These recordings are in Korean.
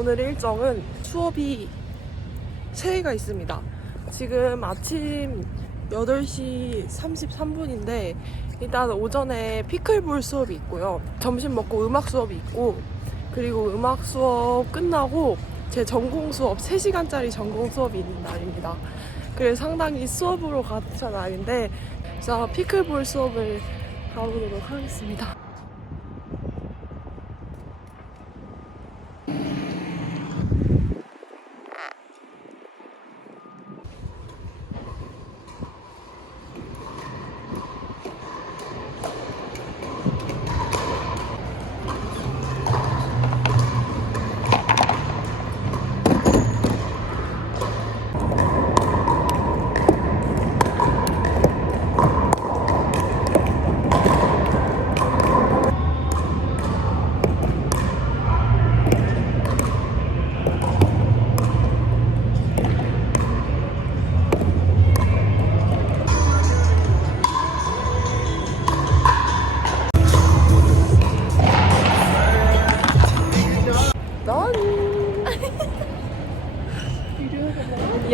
오늘 일정은 수업이 3개가 있습니다. 지금 아침 8시 33분인데 일단 오전에 피클볼 수업이 있고요. 점심 먹고 음악 수업이 있고 그리고 음악 수업 끝나고 제 전공 수업 3시간짜리 전공 수업이 있는 날입니다. 그래서 상당히 수업으로 가득한 날인데 자 피클볼 수업을 가보도록 하겠습니다.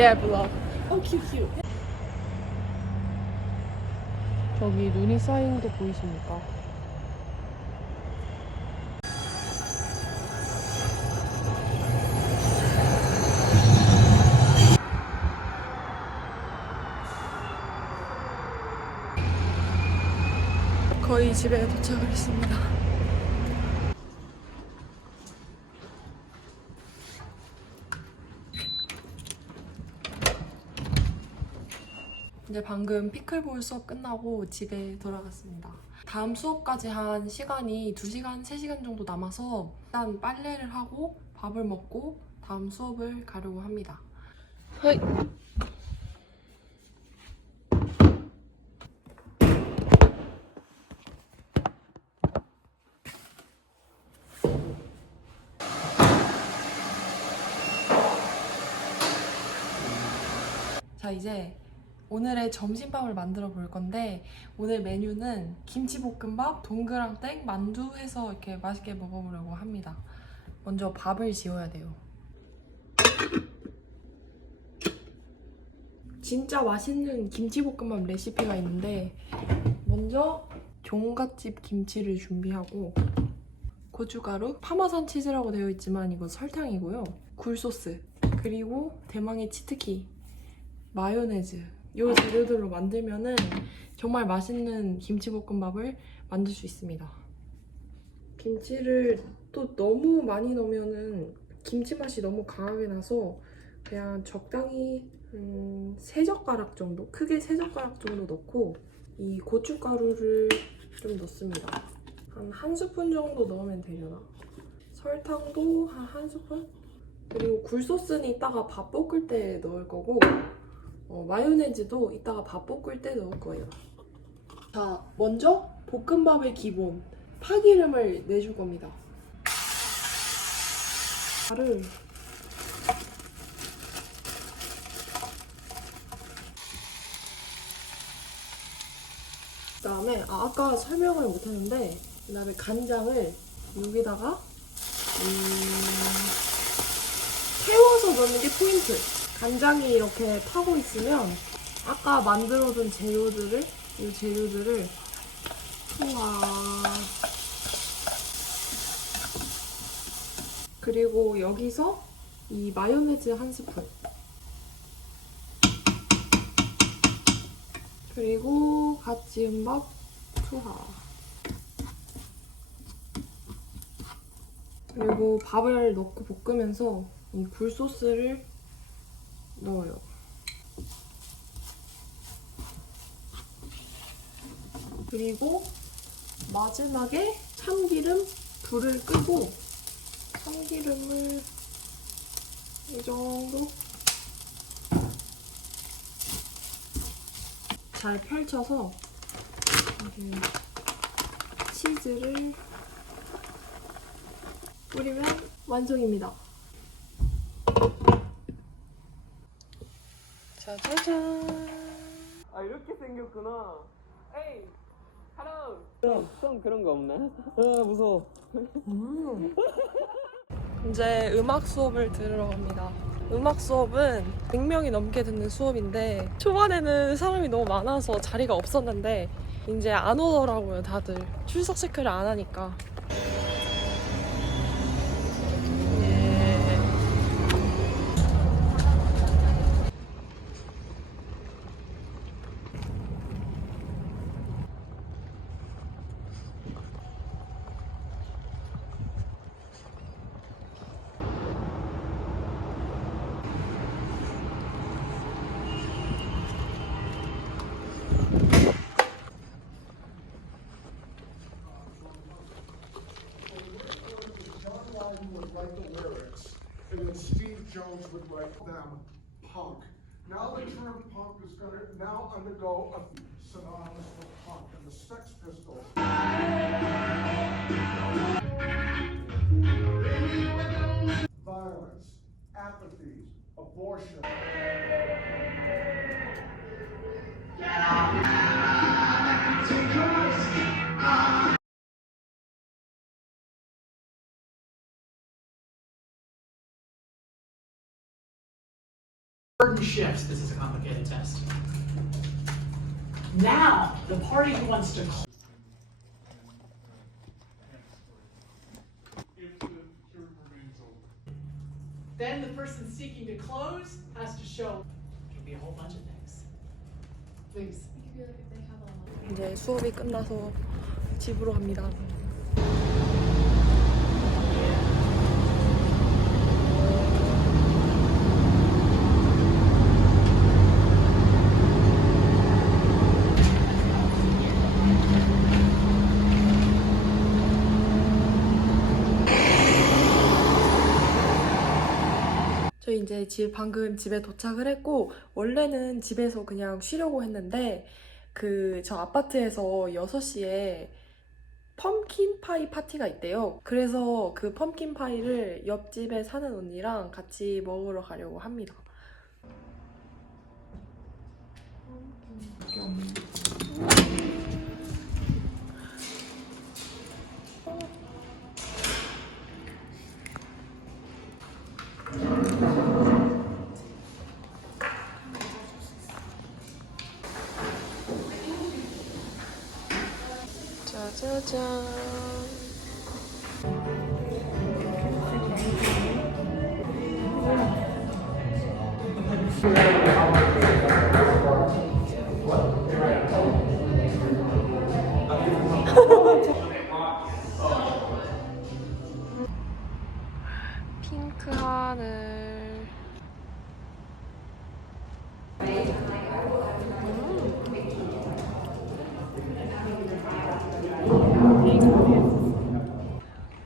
Yeah, vlog. Oh, cute, cute. 저기 눈이 쌓인 게 보이십니까? 거의 집에 도착을 했습니다. 이제 방금 피클볼 수업 끝나고 집에 돌아갔습니다. 다음 수업까지 한 시간이 2시간, 3시간 정도 남아서 일단 빨래를 하고 밥을 먹고 다음 수업을 가려고 합니다. 헤이. 자 이제 오늘의 점심밥을 만들어 볼 건데 오늘 메뉴는 김치볶음밥, 동그랑땡, 만두 해서 이렇게 맛있게 먹어보려고 합니다. 먼저 밥을 지어야 돼요. 진짜 맛있는 김치볶음밥 레시피가 있는데 먼저 종갓집 김치를 준비하고 고춧가루, 파마산 치즈라고 되어 있지만 이건 설탕이고요. 굴소스, 그리고 대망의 치트키, 마요네즈 이 재료들로 만들면은 정말 맛있는 김치볶음밥을 만들 수 있습니다. 김치를 또 너무 많이 넣으면은 김치 맛이 너무 강하게 나서 그냥 적당히 음, 세 젓가락 정도 크게 세 젓가락 정도 넣고 이 고춧가루를 좀 넣습니다. 한 한 스푼 정도 넣으면 되려나? 설탕도 한 한 스푼? 그리고 굴소스는 이따가 밥 볶을 때 넣을 거고 어, 마요네즈도 이따가 밥 볶을 때 넣을 거예요. 자, 먼저 볶음밥의 기본 파기름을 내줄 겁니다. 파를 그다음에 아, 아까 설명을 못했는데 그다음에 간장을 여기다가 음, 태워서 넣는 게 포인트. 간장이 이렇게 타고 있으면 아까 만들어둔 재료들을 이 재료들을 투하 그리고 여기서 이 마요네즈 한 스푼. 그리고 갓 지은 밥 투하. 그리고 밥을 넣고 볶으면서 이 굴소스를 넣어요. 그리고 마지막에 참기름 불을 끄고 참기름을 이 정도 잘 펼쳐서 치즈를 뿌리면 완성입니다. 짜자잔. 아 이렇게 생겼구나. 에이, 하나. 형, 형 그런 거 없나? 아 무서워. 음. 이제 음악 수업을 들으러 갑니다. 음악 수업은 100명이 넘게 듣는 수업인데 초반에는 사람이 너무 많아서 자리가 없었는데 이제 안 오더라고요 다들 출석 체크를 안 하니까 would write them punk. Now the term punk is gonna now undergo a synonymous with punk, and the Sex Pistols. Violence, apathy, abortion. Burden shifts, this is a complicated test. Now, the party who wants to cl- then the person seeking to close has to show, it can be a whole bunch of things. Please. 이제 수업이 끝나서 집으로 갑니다. 저희 이제 집 방금 집에 도착을 했고 원래는 집에서 그냥 쉬려고 했는데 그 저 아파트에서 6시에 펌킨 파이 파티가 있대요. 그래서 그 펌킨 파이를 옆집에 사는 언니랑 같이 먹으러 가려고 합니다. 짜자잔.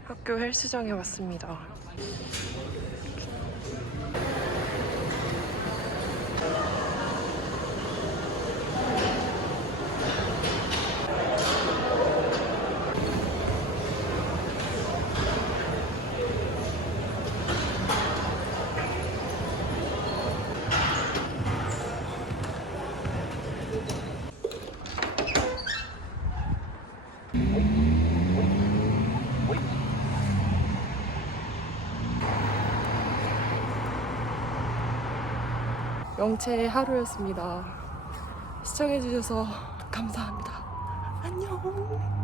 학교 헬스장에 왔습니다. 영채의 하루였습니다. 시청해주셔서 감사합니다. 안녕.